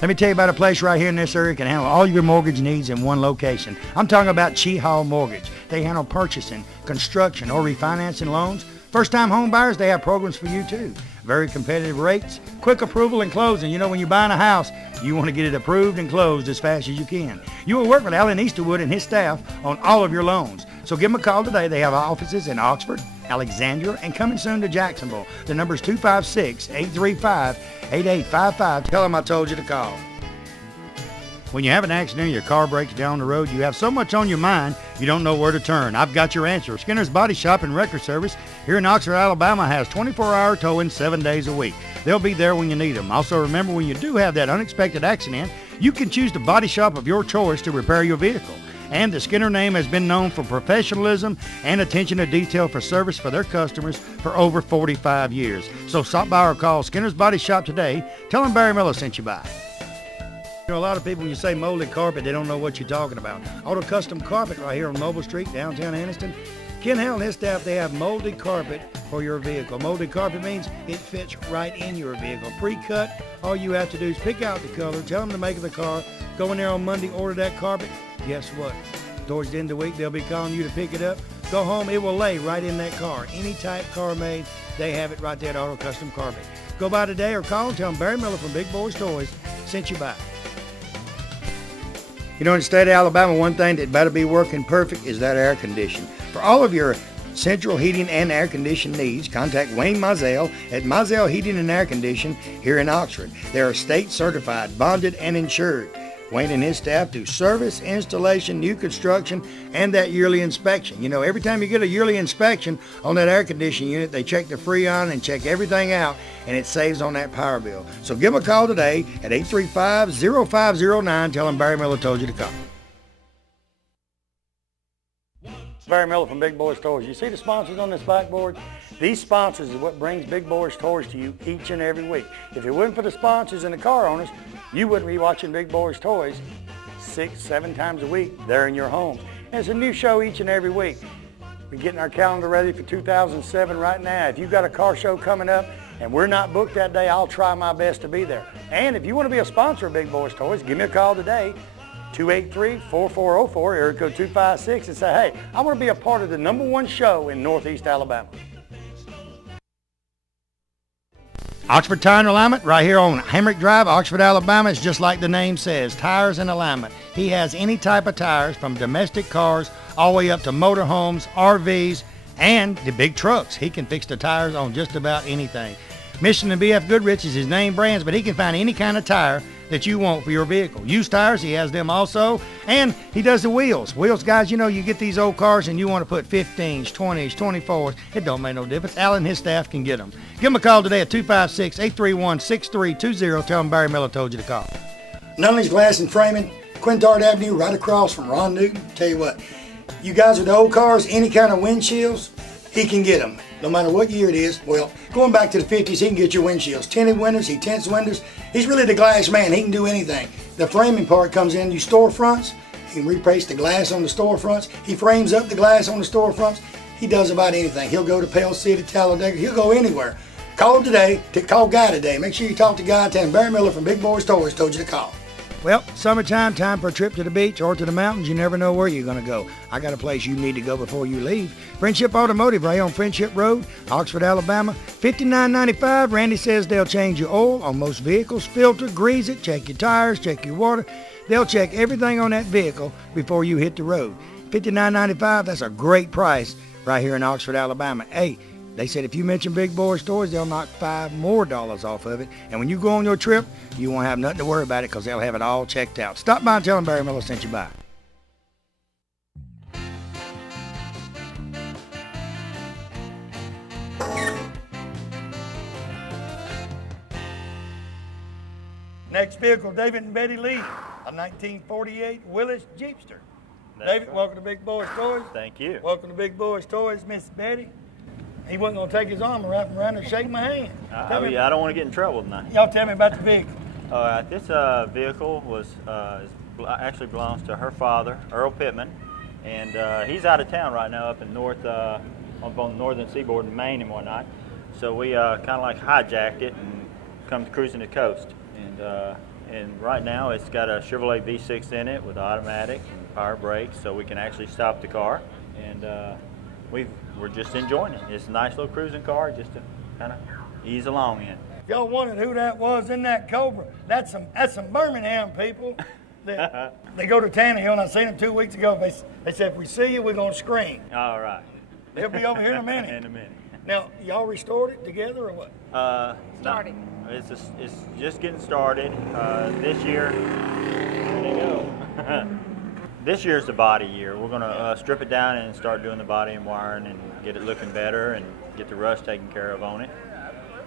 Let me tell you about a place right here in this area that can handle all your mortgage needs in one location. I'm talking about Chi Hall Mortgage. They handle purchasing, construction, or refinancing loans. First-time home buyers, they have programs for you too. Very competitive rates, quick approval and closing. You know, when you're buying a house, you want to get it approved and closed as fast as you can. You will work with Alan Easterwood and his staff on all of your loans. So give them a call today. They have offices in Oxford, Alexandria, and coming soon to Jacksonville. The number is 256-835-8855. Tell them I told you to call. When you have an accident and your car breaks down the road, you have so much on your mind, you don't know where to turn. I've got your answer. Skinner's Body Shop and Record Service here in Oxford, Alabama has 24-hour towing 7 days a week. They'll be there when you need them. Also remember, when you do have that unexpected accident, you can choose the body shop of your choice to repair your vehicle. And the Skinner name has been known for professionalism and attention to detail for service for their customers for over 45 years. So stop by or call Skinner's Body Shop today. Tell them Barry Miller sent you by. You know, a lot of people, when you say molded carpet, they don't know what you're talking about. Auto Custom Carpet right here on Noble Street, downtown Anniston. Ken Hale and his staff, they have molded carpet for your vehicle. Molded carpet means it fits right in your vehicle. Pre-cut, all you have to do is pick out the color, tell them the make of the car, go in there on Monday, order that carpet. Guess what? Towards the end of the week, they'll be calling you to pick it up. Go home, it will lay right in that car. Any type car made, they have it right there at Auto Custom Carpet. Go by today or call and tell them Barry Miller from Big Boyz Toyz sent you by. You know, in the state of Alabama, one thing that better be working perfect is that air conditioner. For all of your central heating and air conditioning needs, contact Wayne Mizell at Mizell Heating and Air Condition here in Oxford. They are state certified, bonded, and insured. Wayne and his staff do service, installation, new construction, and that yearly inspection. You know, every time you get a yearly inspection on that air conditioning unit, they check the Freon and check everything out, and it saves on that power bill. So give them a call today at 835-0509. Tell them Barry Miller told you to call. Barry Miller from Big Boyz Toyz. You see the sponsors on this backboard? These sponsors is what brings Big Boyz Toyz to you each and every week. If it wasn't for the sponsors and the car owners, you wouldn't be watching Big Boyz Toyz 6-7 times a week there in your home. And it's a new show each and every week. We're getting our calendar ready for 2007 right now. If you've got a car show coming up and we're not booked that day, I'll try my best to be there. And if you want to be a sponsor of Big Boyz Toyz, give me a call today. 283-4404, area code 256, and say, hey, I want to be a part of the #1 show in Northeast Alabama. Oxford Tire and Alignment right here on Hamrick Drive, Oxford, Alabama. It's just like the name says, tires and alignment. He has any type of tires from domestic cars all the way up to motorhomes, RVs, and the big trucks. He can fix the tires on just about anything. Mission and BF Goodrich is his name brands, but he can find any kind of tire that you want for your vehicle. Used tires, he has them also, and he does the wheels. Wheels, guys, you know, you get these old cars and you want to put 15s, 20s, 24s. It don't make no difference. Alan and his staff can get them. Give him a call today at 256-831-6320. Tell him Barry Miller told you to call. Nunley's Glass and Framing, Quintard Avenue, right across from Ron Newton. Tell you what, you guys with the old cars, any kind of windshields, he can get them. No matter what year it is. Well, going back to the 50s, he can get your windshields. Tinted windows, he tints windows. He's really the glass man. He can do anything. The framing part comes in, you storefronts. He can replace the glass on the storefronts. He frames up the glass on the storefronts. He does about anything. He'll go to Pale City, Talladega. He'll go anywhere. Call him today. Call Guy today. Make sure you talk to Guy. Tell him Barry Miller from Big Boyz Toyz told you to call. Well, summertime, time for a trip to the beach or to the mountains. You never know where you're going to go. I got a place you need to go before you leave. Friendship Automotive right on Friendship Road, Oxford, Alabama. $59.95. Randy says they'll change your oil on most vehicles, filter, grease it, check your tires, check your water. They'll check everything on that vehicle before you hit the road. $59.95, that's a great price right here in Oxford, Alabama. Hey, they said if you mention Big Boyz Toyz, they'll knock $5 more off of it. And when you go on your trip, you won't have nothing to worry about it because they'll have it all checked out. Stop by and tell them Barry Miller sent you by. Next vehicle, David and Betty Lee, a 1948 Willis Jeepster. David, welcome to Big Boyz Toyz. Thank you. Welcome to Big Boyz Toyz, Miss Betty. He wasn't going to take his arm around and shake my hand. I don't want to get in trouble tonight. Y'all tell me about the vehicle. This vehicle actually belongs to her father, Earl Pittman, and he's out of town right now up in on the northern seaboard in Maine and whatnot. So we kind of like hijacked it and come cruising the coast. And and right now it's got a Chevrolet V6 in it with automatic and power brakes, so we can actually stop the car. And we're just enjoying it. It's a nice little cruising car, just to kind of ease along in. If y'all wondered who that was in that Cobra, that's some Birmingham people. They go to Tannehill, and I seen them 2 weeks ago. They said, if we see you, we're going to scream. All right. They'll be over here in a minute. In a minute. Now, y'all restored it together or what? Starting. It's just getting started. This year, there you go. This year's the body year. We're going to strip it down and start doing the body and wiring and get it looking better and get the rust taken care of on it.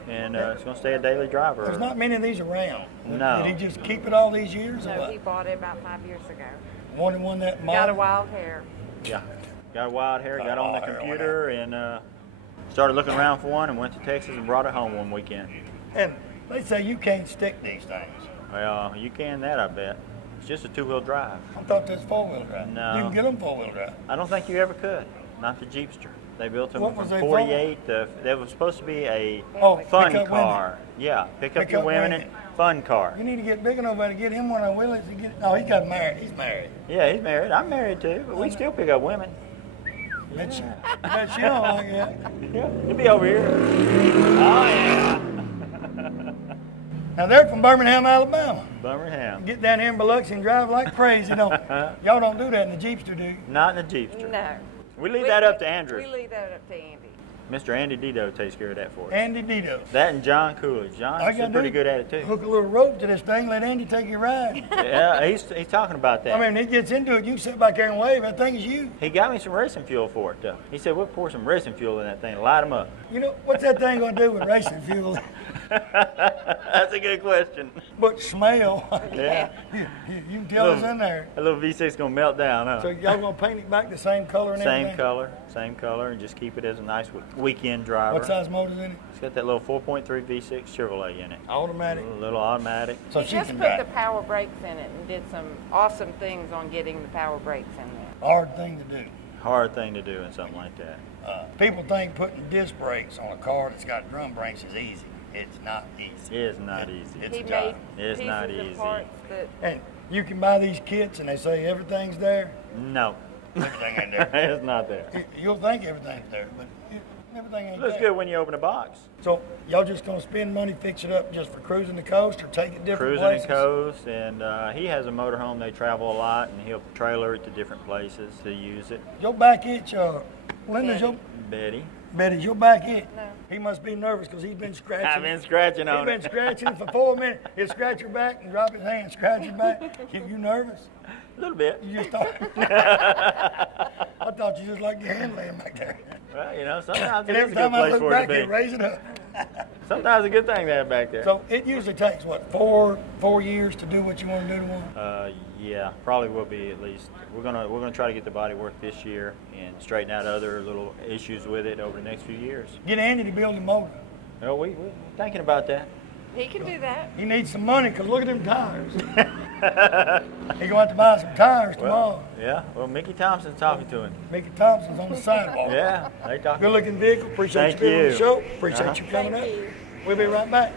And it's going to stay a daily driver. There's not many of these around. No. Did he just keep it all these years? No, he bought it about 5 years ago. Wanted one that Got a wild hair. Yeah. Got a wild hair, got on the computer, and started looking around for one and went to Texas and brought it home one weekend. And they say you can't stick these things. Well, you can that, I bet. It's just a two-wheel drive. I thought that's four-wheel drive. No. You can get them four-wheel drive. I don't think you ever could. Not the Jeepster. They built them What from was they 48. They was supposed to be a pick fun up car. Yeah, pick up your women and fun car. You need to get big enough to get him one on wheelies to get. Oh, he got married. He's married. Yeah, he's married. I'm married too, but we still pick up women. Bet you don't like that. Yeah, he'll be over here. Oh yeah. Now they're from Birmingham, Alabama. Birmingham. Get down here in Biloxi and drive like crazy. Y'all don't do that in the Jeepster, do you? Not in the Jeepster. No. We leave that up to Andrew. We leave that up to Andy. Mr. Andy Dito takes care of that for us. Andy Dito. That and John Coolidge. John's pretty good at it too. Hook a little rope to this thing, let Andy take you ride. Yeah, he's talking about that. I mean, he gets into it, you sit back there and wave, that thing is you. He got me some racing fuel for it though. He said, we'll pour some racing fuel in that thing and light them up. You know, what's that thing going to do with racing fuel? That's a good question. But smell. Yeah. You can tell it's in there. A little V6 gonna melt down, huh? So y'all going to paint it back the same color and everything? Same color, and just keep it as a nice weekend driver. What size motor's in it? It's got that little 4.3 V6 Chevrolet in it. Automatic? A little automatic. So He she just can put drive. the power brakes in it and did some awesome things on getting the power brakes in there. Hard thing to do. Hard thing to do in something like that. People think putting disc brakes on a car that's got drum brakes is easy. It's not easy. It's not easy. It's He a job. made It's pieces not and easy. parts that And you can buy these kits and they say everything's there. No. Everything ain't there. It's not there. You'll think everything's there, but everything ain't It looks there. good when you open a box. So y'all just gonna spend money, fix it up just for cruising the coast or take it different Cruising places? and coast, and he has a motorhome. They travel a lot, and he'll trailer it to different places to use it. Your back itch, Linda's your, Betty's your back itch. No. He must be nervous because he's been scratching. I've been scratching on He's it. been scratching for 4 minutes. He'll scratch your back and drop his hand, scratch your back. You nervous? A little bit. You just thought. I thought you just liked your hand laying back there. Well, you know, sometimes And it is every a good time I place look for it back, to it be. raise it up. Sometimes a good thing to have back there. So it usually takes what, four years to do what you want to do to one? Yeah, probably will be at least. We're gonna try to get the body work this year and straighten out other little issues with it over the next few years. Get Andy to build a motor. Well, we're thinking about that. he can do that. He needs some money because look at them tires. He's going to have to buy some tires tomorrow. Yeah. Well, Mickey Thompson's talking to him. Mickey Thompson's on the sidewalk. Yeah, they talking. Good looking vehicle. Appreciate Thank you being on the you. show. Appreciate you coming Thank up. you. We'll be right back.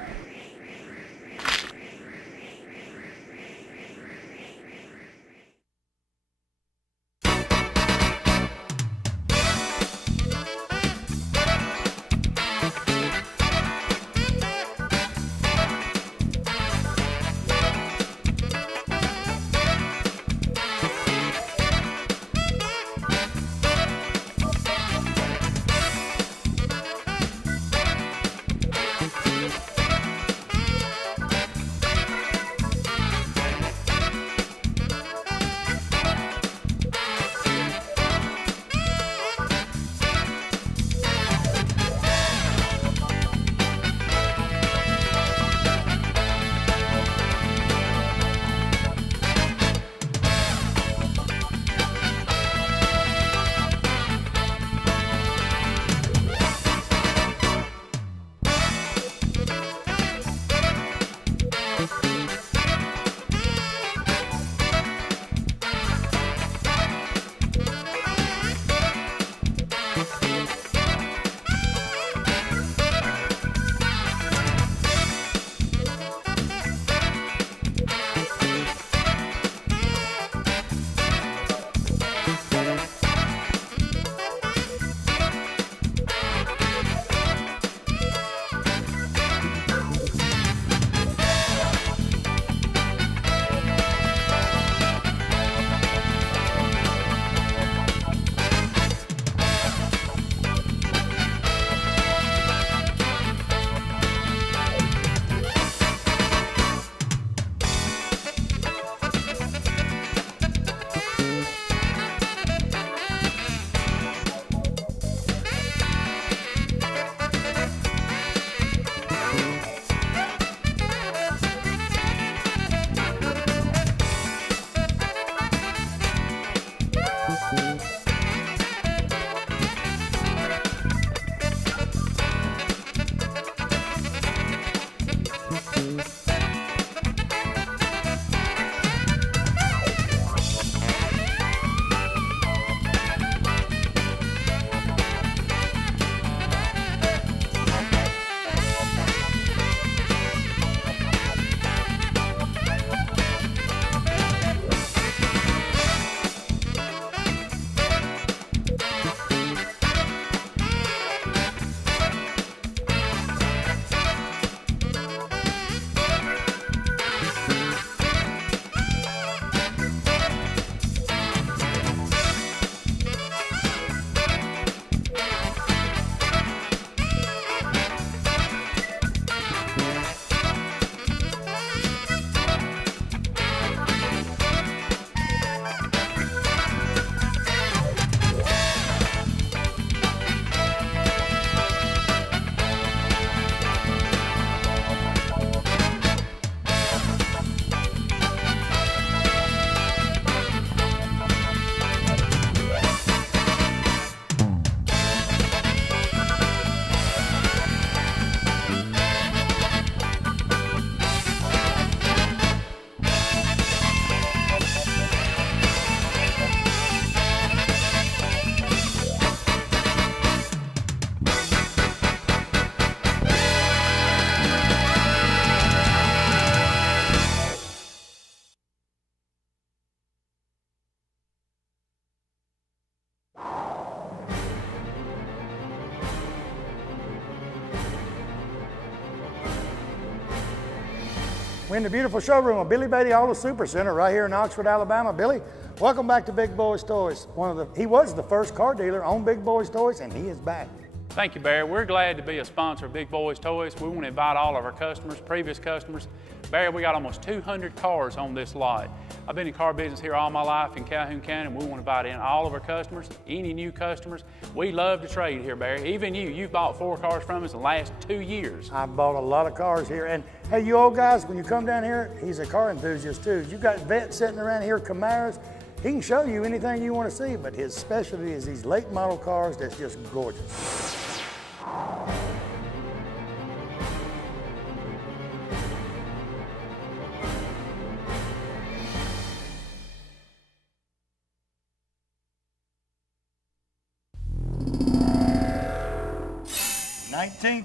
We're in the beautiful showroom of Billy Beatty Auto Super Center right here in Oxford, Alabama. Billy, welcome back to Big Boyz Toys. He was the first car dealer on Big Boyz Toys, and he is back. Thank you, Barry. We're glad to be a sponsor of Big Boyz Toys. We want to invite all of our customers, previous customers. Barry, we got almost 200 cars on this lot. I've been in car business here all my life in Calhoun County, and we want to invite in all of our customers, any new customers. We love to trade here, Barry. Even you've bought 4 cars from us in the last 2 years. I've bought a lot of cars here, and hey, you old guys, when you come down here, he's a car enthusiast too. You got vets sitting around here, Camaros. He can show you anything you want to see, but his specialty is these late model cars that's just gorgeous.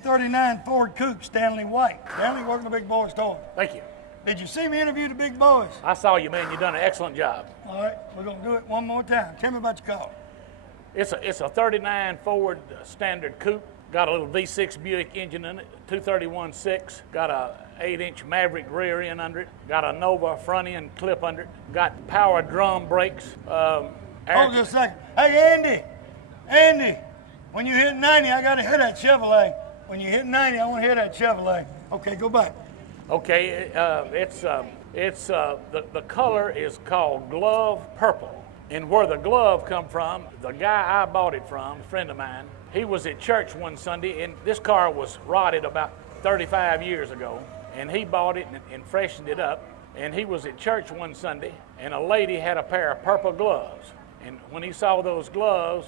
'39 Ford Coupe, Stanley White. Stanley, welcome to Big Boyz Toys. Thank you. Did you see me interview the big boys? I saw you, man. You done an excellent job. All right, we're gonna do it one more time. Tell me about your car. It's a 39 Ford Standard Coupe. Got a little V6 Buick engine in it, 231.6. Got a 8-inch Maverick rear end under it. Got a Nova front end clip under it. Got power drum brakes. Hold just a second. Hey, Andy, when you hit 90, I gotta hear that Chevrolet. When you hit 90, I want to hear that Chevrolet. Okay, go back. Okay, the color is called glove purple. And where the glove come from, the guy I bought it from, a friend of mine, he was at church one Sunday, and this car was rotted about 35 years ago, and he bought it and freshened it up. And he was at church one Sunday, and a lady had a pair of purple gloves. And when he saw those gloves,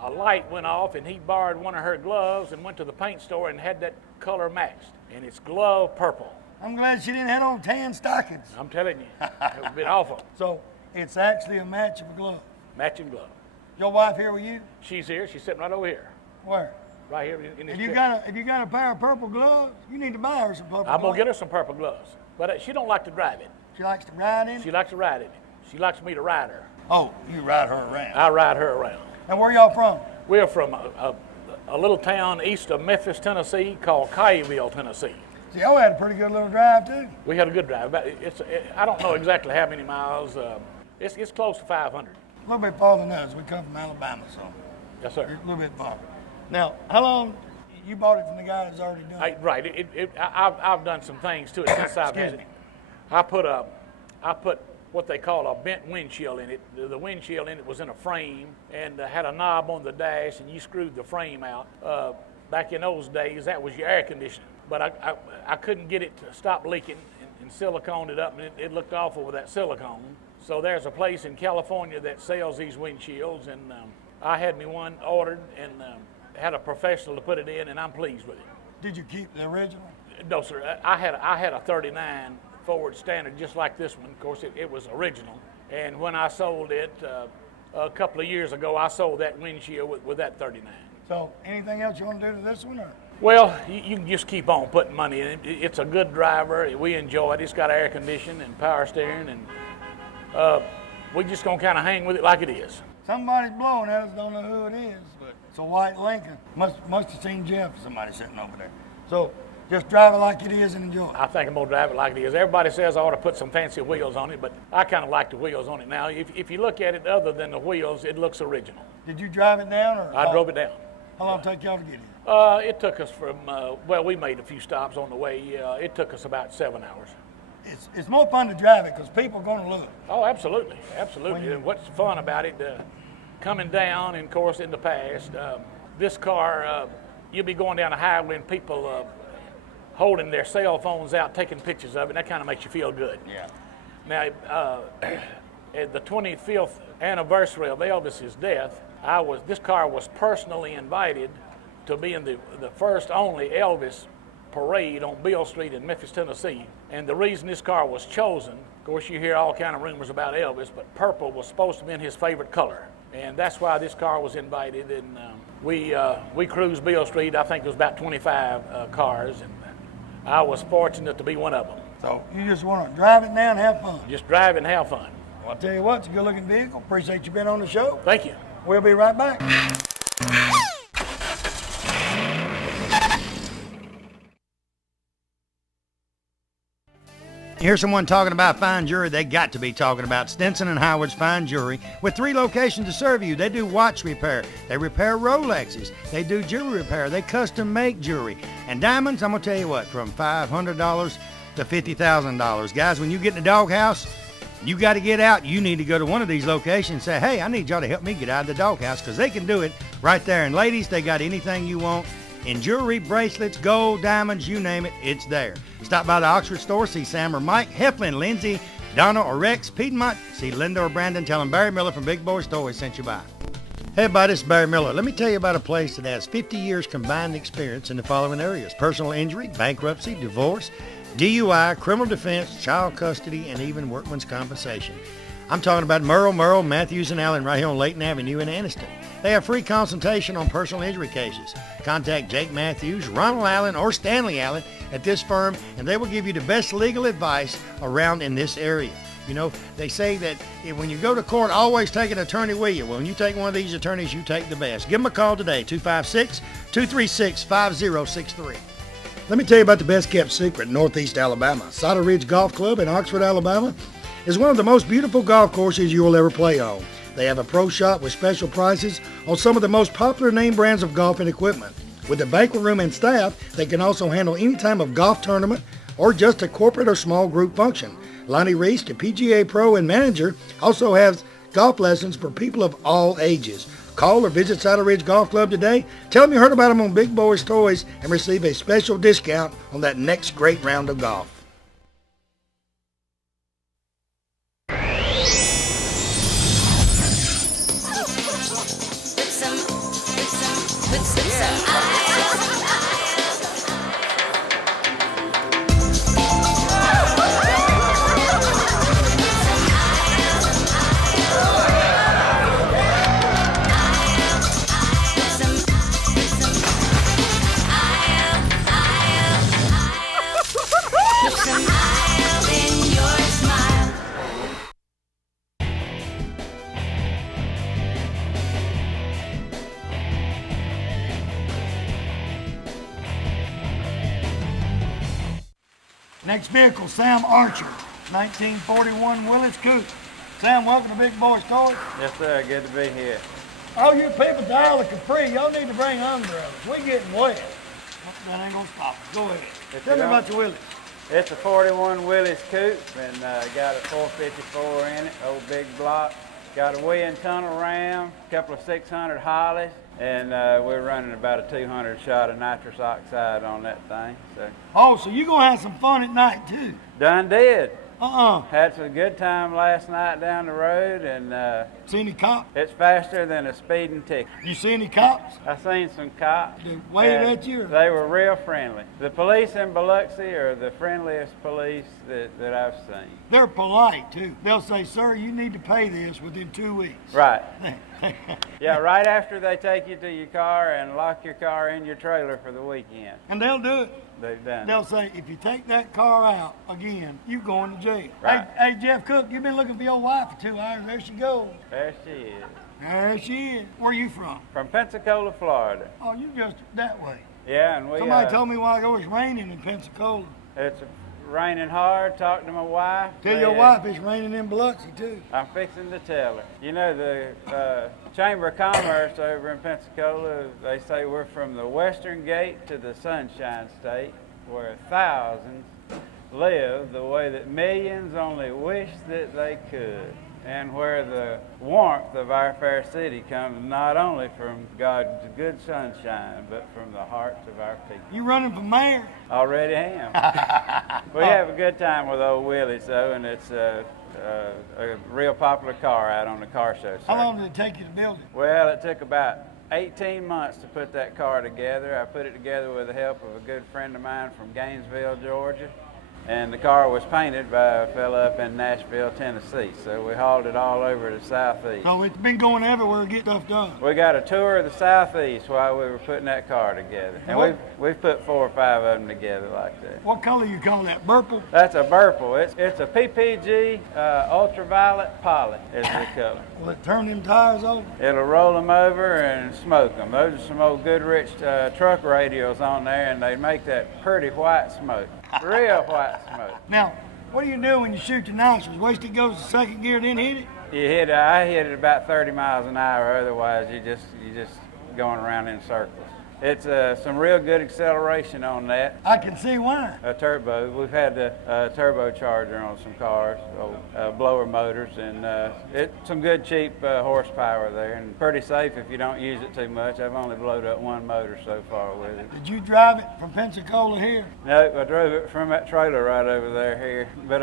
a light went off, and he borrowed one of her gloves and went to the paint store and had that color matched. And it's glove purple. I'm glad she didn't have on tan stockings. I'm telling you, it would be awful. So it's actually a match of a glove. Matching glove. Your wife here with you? She's here. She's sitting right over here. Where? Right here in this If you chair. got a pair of purple gloves, you need to buy her some purple gloves. I'm gonna get her some purple gloves, but she don't like to drive it. She likes to ride in it? She likes to ride in it. She likes me to ride her. Oh, you ride her around. I ride her around. And where y'all from? We're from a little town east of Memphis, Tennessee called Collierville, Tennessee. See, y'all had a pretty good little drive too. We had a good drive. I don't know exactly how many miles. It's close to 500. A little bit farther than us. We come from Alabama, so. Yes, sir. A little bit farther. Now, how long you bought it from the guy that's already done it? Right. I've done some things to it since I've had it. I put what they call a bent windshield in it. The windshield in it was in a frame and had a knob on the dash, and you screwed the frame out. Back in those days, that was your air conditioning. But I couldn't get it to stop leaking and siliconed it up, and it looked awful with that silicone. So there's a place in California that sells these windshields, and I had me one ordered and had a professional to put it in, and I'm pleased with it. Did you keep the original? No, sir. I had a 39 Ford Standard just like this one. Of course, it was original. And when I sold it a couple of years ago, I sold that windshield with that 39. So anything else you want to do to this one? Or? Well, you can just keep on putting money in it. It's a good driver. We enjoy it. It's got air conditioning and power steering, and we're just going to kind of hang with it like it is. Somebody's blowing at us, don't know who it is, but it's a white Lincoln. Must have seen Jeff, somebody sitting over there. So just drive it like it is and enjoy it. I think I'm going to drive it like it is. Everybody says I ought to put some fancy wheels on it, but I kind of like the wheels on it now. If you look at it other than the wheels, it looks original. Did you drive it down? Or I drove it down. How long did it take y'all to get here? It took us from, we made a few stops on the way. It took us about 7 hours. It's more fun to drive it because people are going to look. Oh, absolutely. Absolutely. What's fun about it, coming down, and of course, in the past, this car, you'll be going down the highway and people holding their cell phones out, taking pictures of it, and that kind of makes you feel good. Yeah. Now, at the 25th anniversary of Elvis's death, this car was personally invited to be in the first only Elvis parade on Beale Street in Memphis, Tennessee. And the reason this car was chosen, of course you hear all kind of rumors about Elvis, but purple was supposed to be his favorite color. And that's why this car was invited. And we cruised Beale Street. I think it was about 25 cars, and I was fortunate to be one of them. So you just want to drive it now and have fun? Just drive and have fun. Well, I'll tell you what, it's a good looking vehicle. Appreciate you being on the show. Thank you. We'll be right back. You hear someone talking about fine jewelry, they got to be talking about Stinson and Howard's Fine Jewelry with 3 locations to serve you. They do watch repair, they repair Rolexes, they do jewelry repair, they custom make jewelry. And diamonds, I'm gonna tell you what, from $500 to $50,000. Guys, when you get in the doghouse, you got to get out. You need to go to one of these locations and say, hey, I need y'all to help me get out of the doghouse, because they can do it right there. And ladies, they got anything you want in jewelry, bracelets, gold, diamonds, you name it, it's there. Stop by the Oxford store, see Sam or Mike, Heflin, Lindsay, Donna or Rex, Piedmont, see Linda or Brandon, tell them Barry Miller from Big Boyz Toys sent you by. Hey everybody, this is Barry Miller. Let me tell you about a place that has 50 years combined experience in the following areas: personal injury, bankruptcy, divorce, DUI, criminal defense, child custody, and even workman's compensation. I'm talking about Merle, Matthews, and Allen right here on Layton Avenue in Anniston. They have free consultation on personal injury cases. Contact Jake Matthews, Ronald Allen, or Stanley Allen at this firm, and they will give you the best legal advice around in this area. You know, they say that when you go to court, always take an attorney with you. Well, when you take one of these attorneys, you take the best. Give them a call today, 256-236-5063. Let me tell you about the best kept secret in Northeast Alabama. Cider Ridge Golf Club in Oxford, Alabama is one of the most beautiful golf courses you will ever play on. They have a pro shop with special prices on some of the most popular name brands of golf and equipment. With the banquet room and staff, they can also handle any type of golf tournament or just a corporate or small group function. Lonnie Reese, the PGA Pro and manager, also has golf lessons for people of all ages. Call or visit Cider Ridge Golf Club today. Tell them you heard about them on Big Boyz Toys and receive a special discount on that next great round of golf. Next vehicle, Sam Archer, 1941 Willis Coupe. Sam, welcome to Big Boyz Toys. Yes, sir. Good to be here. All you people to Isle of Capri, y'all need to bring umbrellas. We getting wet. That ain't gonna stop us. Go ahead. Tell me about your Willis. It's a 41 Willis Coupe and got a 454 in it, old big block. Got a wind tunnel ram, a couple of 600 Hollies, and we're running about a 200 shot of nitrous oxide on that thing. So you're gonna have some fun at night too? Done did. Uh-uh. Had some good time last night down the road, and see any cops? it's faster than a speeding ticket. You see any cops? I seen some cops. They waved at you? They were real friendly. The police in Biloxi are the friendliest police that I've seen. They're polite too. They'll say, sir, you need to pay this within 2 weeks. Right. Yeah, right after they take you to your car and lock your car in your trailer for the weekend. And they'll do it. They've done They'll it. say, if you take that car out again, you going to jail. Right. Hey, Jeff Cook, you've been looking for your wife for 2 hours. There she goes. There she is. There she is. Where you from? From Pensacola, Florida. Oh, you just that way. Yeah, and we... Somebody told me a while ago it's raining in Pensacola. It's raining hard. Talked to my wife. Tell your wife it's raining in Biloxi, too. I'm fixing to tell her. You know, the Chamber of Commerce over in Pensacola, they say we're from the Western Gate to the Sunshine State, where thousands live the way that millions only wish that they could, and where the warmth of our fair city comes not only from God's good sunshine, but from the hearts of our people. You running for mayor? Already am. We have a good time with old Willie's, though, and it's a real popular car out on the car show circuit. How long did it take you to build it? Well, it took about 18 months to put that car together. I put it together with the help of a good friend of mine from Gainesville, Georgia. And the car was painted by a fella up in Nashville, Tennessee. So we hauled it all over the Southeast. So it's been going everywhere to get stuff done. We got a tour of the Southeast while we were putting that car together. And we've put 4 or 5 of them together like that. What color you call that, purple? That's a Burple. It's a PPG ultraviolet poly is the color. Will it turn them tires over? It'll roll them over and smoke them. Those are some old Goodrich truck radios on there, and they make that pretty white smoke. Real white smoke. Now, What do you do when you shoot your nostrils? Wait till it goes to second gear, then hit it? I hit it about 30 miles an hour. Otherwise, you just going around in circles. It's some real good acceleration on that. I can see why. A turbo. We've had the turbocharger on some cars, blower motors, and it's some good cheap horsepower there, and pretty safe if you don't use it too much. I've only blowed up one motor so far with it. Did you drive it from Pensacola here? No, I drove it from that trailer right over there here. But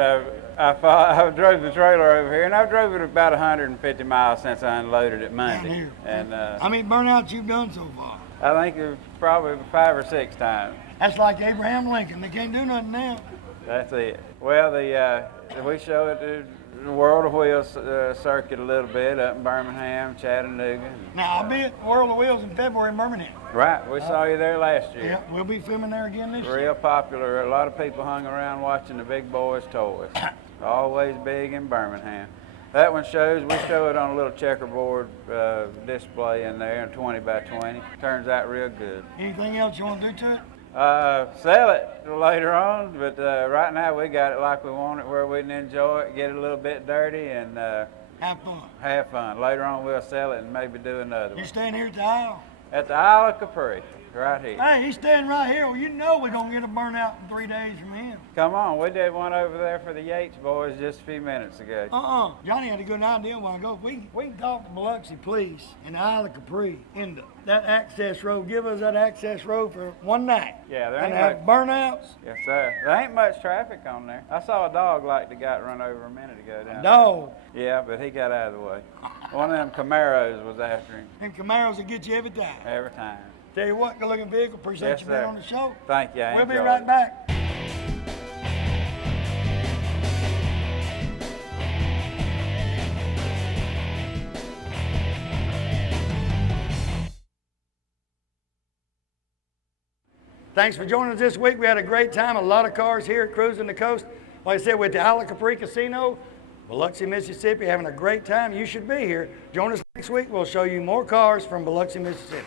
I drove the trailer over here, and I've drove it about 150 miles since I unloaded it Monday. Down here. And How many burnouts you've done so far? I think it was probably 5 or 6 times. That's like Abraham Lincoln. They can't do nothing now. That's it. Well, we show it the World of Wheels circuit a little bit up in Birmingham, Chattanooga. Now, I'll be at World of Wheels in February in Birmingham. Right, we saw you there last year. Yeah, we'll be filming there again this year. Real popular. A lot of people hung around watching the big Boyz Toyz. Always big in Birmingham. That one shows, we show it on a little checkerboard display in there, 20 by 20. Turns out real good. Anything else you want to do to it? Sell it later on, but right now we got it like we want it, where we can enjoy it, get it a little bit dirty, and Have fun. have fun. Later on we'll sell it and maybe do another You one. staying here at the aisle? At the Isle of Capri, right here. Hey, he's staying right here. Well, you know we're going to get a burnout in 3 days from him. Come on, we did one over there for the Yates boys just a few minutes ago. Johnny had a good idea a while ago. We can talk to Biloxi Police in the Isle of Capri in that access road. Give us that access road for one night. Yeah, there And ain't have burnouts. Yes, sir. There ain't much traffic on there. I saw a dog like the got run over a minute ago down Dog. there. Yeah, but he got out of the way. One of them Camaros was after him And Camaros will get you every time. every time. Tell you what, good looking vehicle. Appreciate Yes, you being sir. on the show. Thank you. I We'll be enjoyed right it. back. Thanks for joining us this week. We had a great time. A lot of cars here cruising the coast. Like I said, we're at the Isle of Capri Casino, Biloxi, Mississippi, having a great time. You should be here. Join us next week. We'll show you more cars from Biloxi, Mississippi.